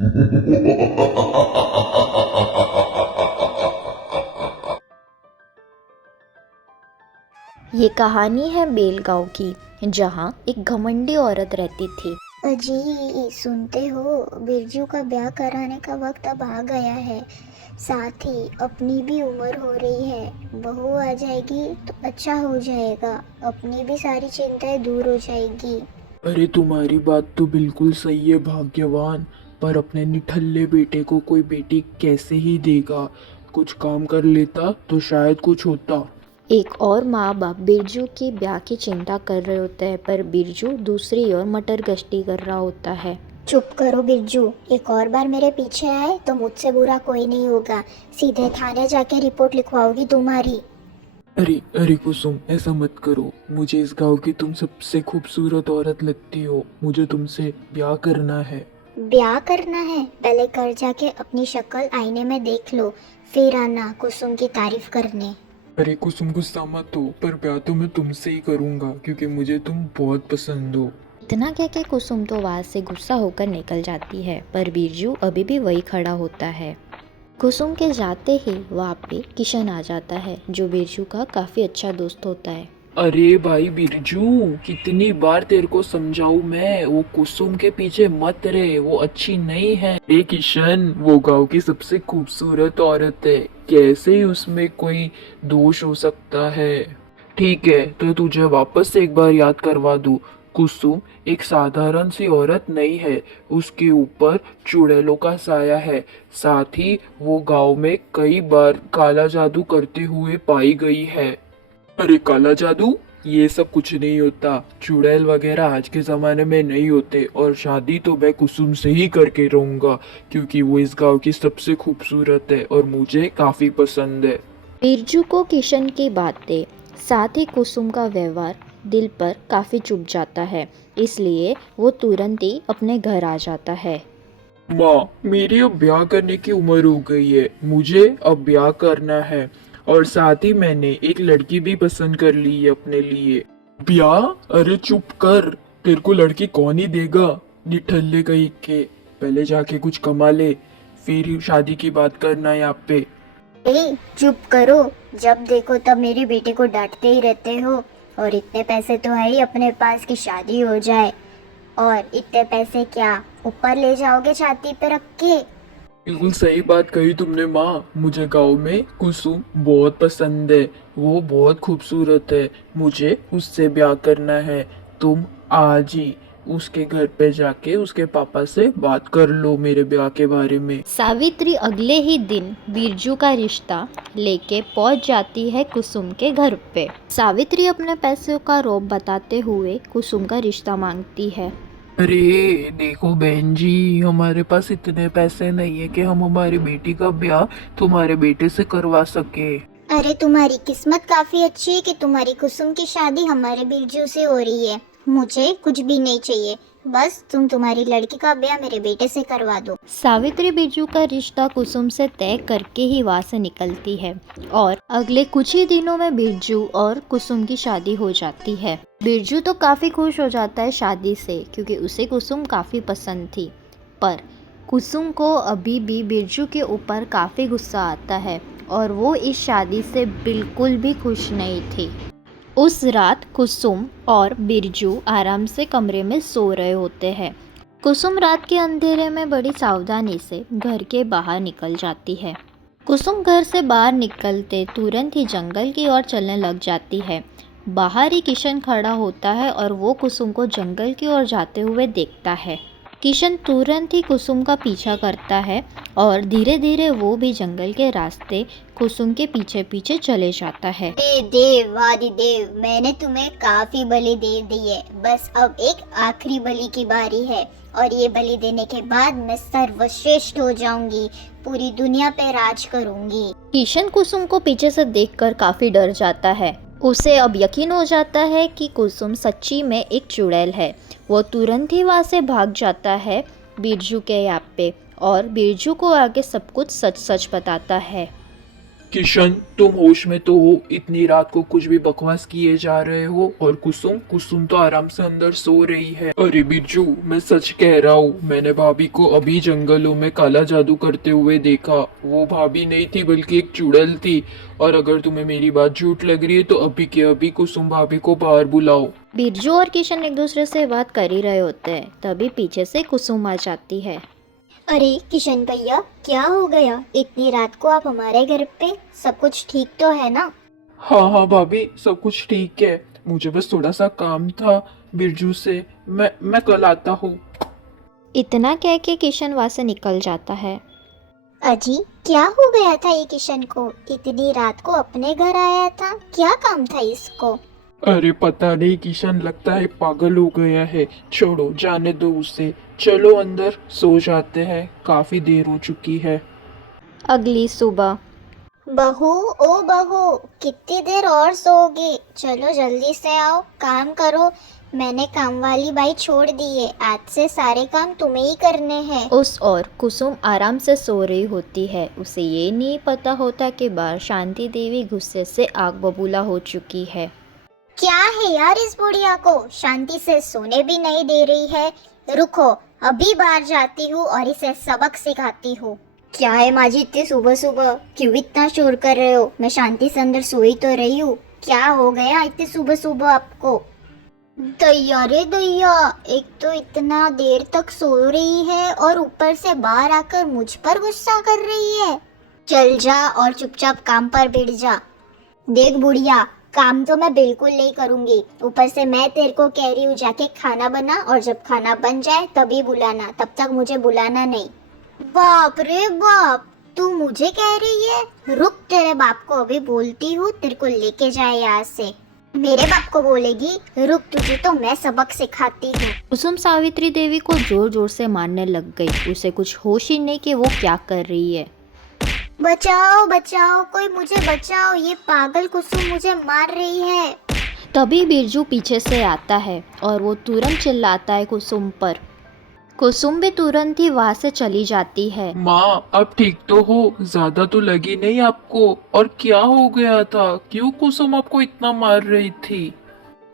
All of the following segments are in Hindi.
ये कहानी है बेलगांव की, जहाँ एक घमंडी औरत रहती थी। अजी सुनते हो, बिरजू का ब्याह कराने का वक्त अब आ गया है। साथ ही अपनी भी उम्र हो रही है। बहू आ जाएगी तो अच्छा हो जाएगा, अपनी भी सारी चिंताएं दूर हो जाएगी। अरे तुम्हारी बात तो बिल्कुल सही है भाग्यवान। पर अपने निठल्ले बेटे को कोई बेटी कैसे ही देगा। कुछ काम कर लेता तो शायद कुछ होता। एक और माँ बाप बिरजू के ब्याह की चिंता कर रहे होते हैं, पर बिरजू दूसरी ओर मटर गश्ती कर रहा होता है। चुप करो बिरजू, एक और बार मेरे पीछे आए तो मुझसे बुरा कोई नहीं होगा। सीधे थाने जाके रिपोर्ट लिखवाओगी तुम्हारी। अरे अरे कुसुम, ऐसा मत करो। मुझे इस गांव की तुम सबसे खूबसूरत औरत लगती हो। मुझे तुमसे ब्याह करना है। ब्याह करना है? पहले घर जाके अपनी शक्ल आईने में देख लो, फिर आना कुसुम की तारीफ करने। अरे कुसुम, गुस्सा मत हो, पर ब्याह तो मैं तुमसे ही करूंगा क्योंकि मुझे तुम बहुत पसंद हो। इतना कह के कुसुम तो वहाँ से गुस्सा होकर निकल जाती है, पर बिरजू अभी भी वही खड़ा होता है। कुसुम के जाते ही वहाँ पे किशन आ जाता है, जो बिरजू का काफ़ी अच्छा दोस्त होता है। अरे भाई बिरजू, कितनी बार तेरे को समझाऊं मैं, वो कुसुम के पीछे मत रहे, वो अच्छी नहीं है। ए किशन, वो गांव की सबसे खूबसूरत औरत है, कैसे ही उसमें कोई दोष हो सकता है। ठीक है, तो तुझे वापस से एक बार याद करवा दूं। कुसुम एक साधारण सी औरत नहीं है, उसके ऊपर चुड़ैलों का साया है। साथ ही वो गांव में कई बार काला जादू करते हुए पाई गई है। अरे काला जादू, ये सब कुछ नहीं होता। चुड़ैल वगैरह आज के जमाने में नहीं होते, और शादी तो मैं कुसुम से ही करके रहूंगा क्योंकि वो इस गांव की सबसे खूबसूरत है और मुझे काफी पसंद है। बिरजू को किशन की बातें, साथ ही कुसुम का व्यवहार दिल पर काफ़ी चुभ जाता है, इसलिए वो तुरंत ही अपने घर आ जाता है। माँ, मेरी अब ब्याह करने की उम्र हो गई है, मुझे अब ब्याह करना है। और साथ ही मैंने एक लड़की भी पसंद कर ली है अपने लिए। ब्याह? अरे चुप कर, तेरे को लड़की कौन ही देगा, निठल्ले कहीं के। पहले जाके कुछ कमा ले, फिर शादी की बात करना यहाँ पे। ए चुप करो, जब देखो तब मेरे बेटे को डांटते ही रहते हो। और इतने पैसे तो है ही अपने पास की शादी हो जाए। और इतने पैसे क्या ऊपर ले जाओगे छाती पे रख के? बिल्कुल सही बात कही तुमने माँ। मुझे गाँव में कुसुम बहुत पसंद है, वो बहुत खूबसूरत है। मुझे उससे ब्याह करना है। तुम आज ही उसके घर पे जाके उसके पापा से बात कर लो मेरे ब्याह के बारे में। सावित्री अगले ही दिन बिरजू का रिश्ता लेके पहुंच जाती है कुसुम के घर पे। सावित्री अपने पैसों का रौब बताते हुए कुसुम का रिश्ता मांगती है। अरे देखो बहन जी, हमारे पास इतने पैसे नहीं है कि हम हमारी बेटी का ब्याह तुम्हारे बेटे से करवा सके। अरे तुम्हारी किस्मत काफी अच्छी है कि तुम्हारी कुसुम की शादी हमारे बिरजू से हो रही है। मुझे कुछ भी नहीं चाहिए, बस तुम तुम्हारी लड़की का ब्याह मेरे बेटे से करवा दो। सावित्री बिरजू का रिश्ता कुसुम से तय करके ही वहाँ से निकलती है, और अगले कुछ ही दिनों में बिरजू और कुसुम की शादी हो जाती है। बिरजू तो काफ़ी खुश हो जाता है शादी से, क्योंकि उसे कुसुम काफ़ी पसंद थी। पर कुसुम को अभी भी बिरजू के ऊपर काफ़ी गुस्सा आता है, और वो इस शादी से बिल्कुल भी खुश नहीं थी। उस रात कुसुम और बिरजू आराम से कमरे में सो रहे होते हैं। कुसुम रात के अंधेरे में बड़ी सावधानी से घर के बाहर निकल जाती है। कुसुम घर से बाहर निकलते तुरंत ही जंगल की ओर चलने लग जाती है। बाहर ही किशन खड़ा होता है और वो कुसुम को जंगल की ओर जाते हुए देखता है। किशन तुरंत ही कुसुम का पीछा करता है, और धीरे धीरे वो भी जंगल के रास्ते कुसुम के पीछे पीछे चले जाता है। देव आदिदेव, मैंने तुम्हें काफी बलि दे दी है, बस अब एक आखिरी बलि की बारी है। और ये बलि देने के बाद मैं सर्वश्रेष्ठ हो जाऊंगी, पूरी दुनिया पे राज करूंगी। किशन कुसुम को पीछे से देखकर काफी डर जाता है। उसे अब यकीन हो जाता है कि कुसुम सच्ची में एक चुड़ैल है। वो तुरंत ही वहाँ से भाग जाता है बिरजू के यहाँ पे, और बिरजू को आगे सब कुछ सच सच बताता है। किशन, तुम होश में तो हो? इतनी रात को कुछ भी बकवास किए जा रहे हो। और कुसुम कुसुम तो आराम से अंदर सो रही है। अरे बिरजू, मैं सच कह रहा हूँ, मैंने भाभी को अभी जंगलों में काला जादू करते हुए देखा। वो भाभी नहीं थी बल्कि एक चुड़ैल थी। और अगर तुम्हें मेरी बात झूठ लग रही है तो अभी के अभी कुसुम भाभी को बाहर बुलाओ। बिरजू और किशन एक दूसरे से बात कर ही रहे होते हैं, तभी पीछे से कुसुम आ जाती है। अरे किशन भैया, क्या हो गया? इतनी रात को आप हमारे घर पे? सब कुछ ठीक तो है ना? हाँ हाँ भाभी, सब कुछ ठीक है। मुझे बस थोड़ा सा काम था बिरजू से। मैं कल आता हूँ। इतना कह के किशन वहाँ से निकल जाता है। अजी, क्या हो गया था ये किशन को? इतनी रात को अपने घर आया था, क्या काम था इसको? अरे पता नहीं किशन, लगता है पागल हो गया है। छोड़ो, जाने दो उसे। चलो अंदर सो जाते हैं, काफी देर हो चुकी है। अगली सुबह। बहू, ओ बहू, कितनी देर और सोओगे? चलो जल्दी से आओ, काम करो। मैंने काम वाली बाई छोड़ दी है, आज से सारे काम तुम्हें ही करने हैं। उस और कुसुम आराम से सो रही होती है। उसे ये नहीं पता होता कि बाहर शांति देवी गुस्से से आग बबूला हो चुकी है। क्या है यार इस बुढ़िया को, शांति से सोने भी नहीं दे रही है। रुको, अभी बाहर जाती हूँ और इसे सबक सिखाती हूँ। क्या है माँ जी, इतनी सुबह सुबह क्यों इतना शोर कर रहे हो? मैं शांति से अंदर सोई तो रही हूँ। क्या हो गया इतनी सुबह सुबह आपको? दैया रे दैया, एक तो इतना देर तक सो रही है और ऊपर से बाहर आकर मुझ पर गुस्सा कर रही है। चल जा और चुपचाप काम पर बैठ जा। देख बुढ़िया, काम तो मैं बिल्कुल नहीं करूंगी, ऊपर से मैं तेरे को कह रही हूँ जाके खाना बना, और जब खाना बन जाए तभी बुलाना, तब तक मुझे बुलाना नहीं। बाप रे बाप, तू मुझे कह रही है? रुक, तेरे बाप को अभी बोलती हूँ, तेरे को लेके जाए यहाँ से। मेरे बाप को बोलेगी? रुक, तुझे तो मैं सबक सिखाती हूँ। कुसुम सावित्री देवी को जोर जोर से मारने लग गई। उसे कुछ होश ही नहीं कि वो क्या कर रही है। बचाओ बचाओ, कोई मुझे बचाओ, ये पागल कुसुम मुझे मार रही है। तभी बिरजू पीछे से आता है और वो तुरंत चिल्लाता है कुसुम पर। कुसुम भी तुरंत ही वहाँ से चली जाती है। माँ, अब ठीक तो हो? ज्यादा तो लगी नहीं आपको? और क्या हो गया था? क्यों कुसुम आपको इतना मार रही थी?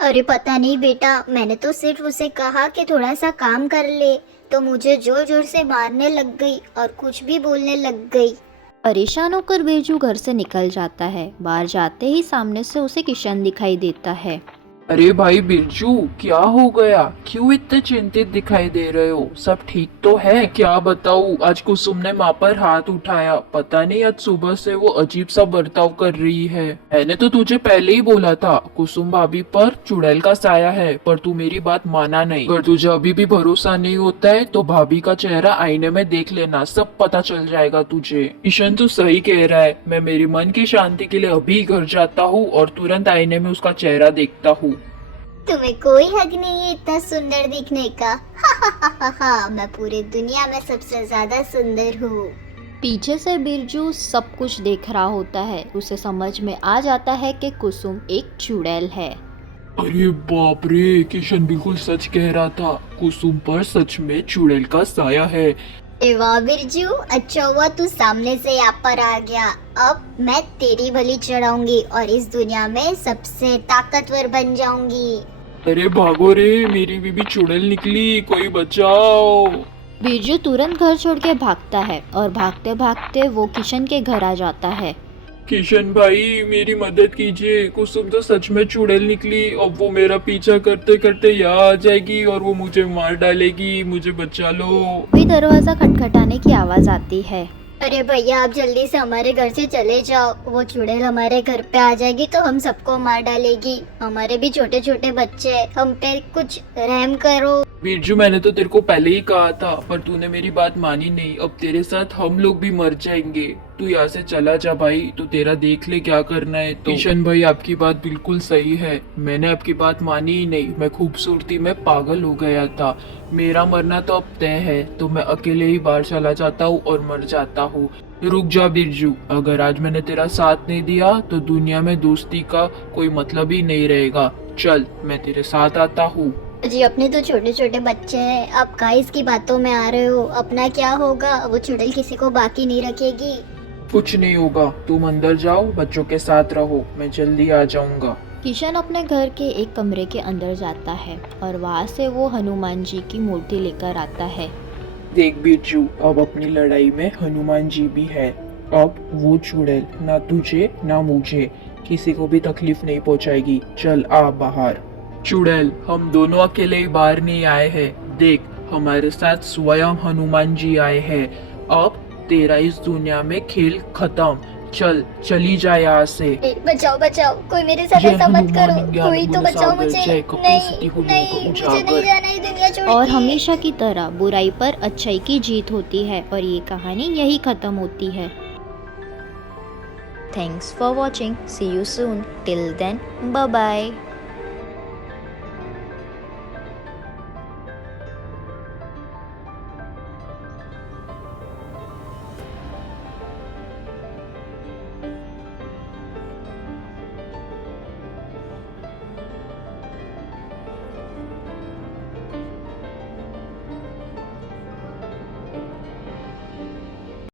अरे पता नहीं बेटा, मैंने तो सिर्फ उसे कहा कि थोड़ा सा काम कर ले, तो मुझे जोर जोर से मारने लग गई और कुछ भी बोलने लग गई। परेशान होकर बिरजू घर से निकल जाता है। बाहर जाते ही सामने से उसे किशन दिखाई देता है। अरे भाई बिरजू, क्या हो गया? क्यों इतने चिंतित दिखाई दे रहे हो? सब ठीक तो है? क्या बताऊं, आज कुसुम ने माँ पर हाथ उठाया। पता नहीं आज सुबह से वो अजीब सा बर्ताव कर रही है। मैंने तो तुझे पहले ही बोला था कुसुम भाभी पर चुड़ैल का साया है, पर तू मेरी बात माना नहीं। अगर तुझे अभी भी भरोसा नहीं होता है तो भाभी का चेहरा आईने में देख लेना, सब पता चल जाएगा तुझे। किशन तो सही कह रहा है, मैं मेरी मन की शांति के लिए अभी घर जाता हूँ और तुरंत आईने में उसका चेहरा देखता हूँ। तुम्हें कोई हक नहीं है इतना सुंदर दिखने का। मैं पूरी दुनिया में सबसे ज्यादा सुंदर हूँ। पीछे से बिरजू सब कुछ देख रहा होता है। उसे समझ में आ जाता है कि कुसुम एक चुड़ैल है। अरे बाप रे, किशन बिल्कुल सच कह रहा था, कुसुम पर सच में चुड़ैल का साया है। वाह बिरजू, अच्छा हुआ तू सामने से यहाँ पर आ गया। अब मैं तेरी बलि चढ़ाऊंगी और इस दुनिया में सबसे ताकतवर बन जाऊंगी। अरे भागो रे, मेरी बीबी चुड़ैल निकली, कोई बचाओ। बिरजू तुरंत घर छोड़ के भागता है और भागते भागते वो किशन के घर आ जाता है। किशन भाई, मेरी मदद कीजिए, कुसुम तो सच में चुड़ैल निकली। अब वो मेरा पीछा करते करते यहाँ आ जाएगी और वो मुझे मार डालेगी, मुझे बचा लो। भी दरवाजा खटखटाने की आवाज आती है। अरे भैया, आप जल्दी से हमारे घर से चले जाओ, वो चुड़ैल हमारे घर पे आ जाएगी तो हम सबको मार डालेगी। हमारे भी छोटे छोटे बच्चे हैं, हम पे कुछ रहम करो। बिरजू, मैंने तो तेरे को पहले ही कहा था, पर तूने मेरी बात मानी नहीं। अब तेरे साथ हम लोग भी मर जाएंगे। तू यहाँ से चला जा भाई, तू तेरा देख ले क्या करना है। तो किशन भाई, आपकी बात बिल्कुल सही है, मैंने आपकी बात मानी ही नहीं। मैं खूबसूरती में पागल हो गया था। मेरा मरना तो अब तय है, तो मैं अकेले ही बाहर चला जाता हूँ और मर जाता हूँ। रुक जा बिरजू, अगर आज मैंने तेरा साथ नहीं दिया तो दुनिया में दोस्ती का कोई मतलब ही नहीं रहेगा। चल, मैं तेरे साथ आता हूँ। जी, अपने तो छोटे छोटे बच्चे हैं, आप काहे इसकी बातों में आ रहे हो? अपना क्या होगा? वो चुड़ैल किसी को बाकी नहीं रखेगी। कुछ नहीं होगा, तुम अंदर जाओ, बच्चों के साथ रहो, मैं जल्दी आ जाऊंगा। किशन अपने घर के एक कमरे के अंदर जाता है और वहाँ से वो हनुमान जी की मूर्ति लेकर आता है। देख बिरजू, अब अपनी लड़ाई में हनुमान जी भी है। अब वो चुड़ैल ना तुझे ना मुझे किसी को भी तकलीफ नहीं पहुंचाएगी। चल आ बाहर। चुड़ैल, हम दोनों अकेले ही बाहर नहीं आए हैं। देख, हमारे साथ स्वयं हनुमान जी आए हैं। अब तेरा इस दुनिया में खेल खत्म। चल, चली जा यहाँ से। बचाओ बचाओ, कोई मेरे साथ जय ऐसा मत हनुमान करो, ज्ञान कोई तो गुण बचाओ सागर, मुझे। जय कपीस नहीं सिद्धि हुनु नहीं, को मुझे उजागर। नहीं जाना है दुनिया छोड़ और के। हमेशा की तरह बुराई पर अच्छाई की जीत होती है और ये कहानी यही खत्म होती है। Thanks for watching, see you soon, till then bye bye.